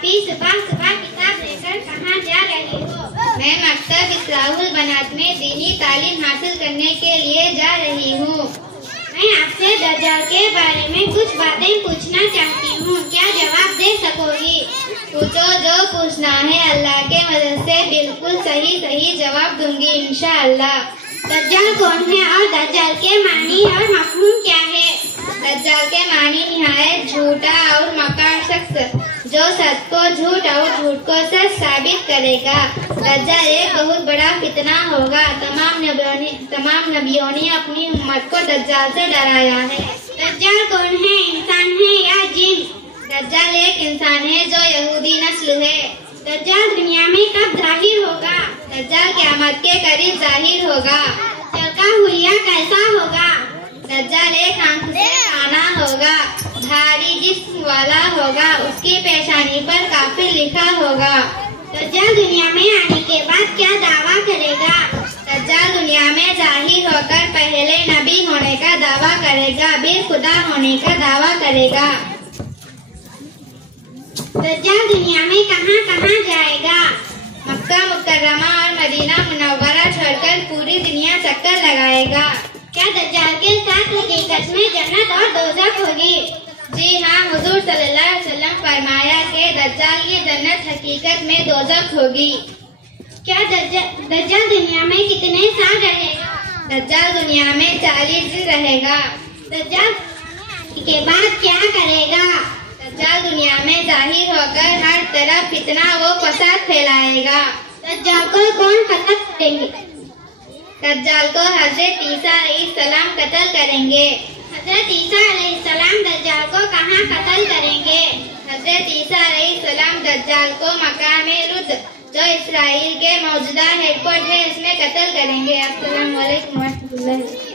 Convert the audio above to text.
भाभी, सुबह सुबह किताब लेकर कहाँ जा रही हो? मैं मकतब इस्लाहुल बनात में दीनी तालीम हासिल करने के लिए जा रही हूँ। मैं आपसे दज्जाल के बारे में कुछ बातें पूछना चाहती हूँ, क्या जवाब दे सकोगी? पूछो, जो पूछना है। अल्लाह के मदद से बिल्कुल सही जवाब दूंगी इंशाअल्लाह। दज्जाल कौन है और दज्जाल के मानी और मफहूम क्या है? दज्जाल के मानी निहायत झूठा और मकार शख्स, जो सच को झूठ और झूठ को सच साबित करेगा। दज्जाल एक बहुत बड़ा फितना होगा। तमाम नबियों ने अपनी उम्मत को दज्जाल से डराया है। दज्जाल कौन है, इंसान है या जिन? दज्जाल एक इंसान है जो यहूदी नस्ल है। दज्जाल दुनिया में कब जाहिर होगा? दज्जाल क़यामत के करीब जाहिर होगा। चलता हुलिया कैसा होगा? दज्जाल एक आंख से काना होगा, भारी जिस्म वाला होगा, उसकी पेशानी पर काफिर लिखा होगा। दज्जाल दुनिया में आने के बाद क्या दावा करेगा? दज्जाल दुनिया में जाहिर होकर पहले नबी होने का दावा करेगा, फिर खुदा होने का दावा करेगा। दज्जाल दुनिया में कहाँ कहाँ जाएगा? मक्का मुकर्रमा और मदीना मुनव्वरा छोड़कर पूरी दुनिया चक्कर लगाएगा। क्या दज्जाल के साथ हकीकत में जन्नत और दोज़ख होगी? जी हाँ, हुजूर सल्लल्लाहु अलैहि वसल्लम फरमाया कि दज्जाल की जन्नत हकीकत में दोज़ख होगी। क्या दज्जाल दुनिया में कितने साल रहेगा? दज्जाल दुनिया में 40 दिन रहेगा। दज्जाल के बाद क्या करेगा? दज्जाल दुनिया में जाहिर होकर हर तरफ फितना व फसाद फैलाएगा। दज्जाल को कौन कत्ल करेंगे? दज्जाल को हजरत ईसा अलैहिस्सलाम कत्ल करेंगे। हजरत ईसा अलैहिस्सलाम दज्जाल को कहाँ कत्ल करेंगे? हजरत ईसा अलैहिस्सलाम दज्जाल को मकाम रुद, जो इसराइल के मौजूदा हेडक्वार्टर है, इसमें कत्ल करेंगे। अस्सलाम वालेकुम व रहमतुल्लाह।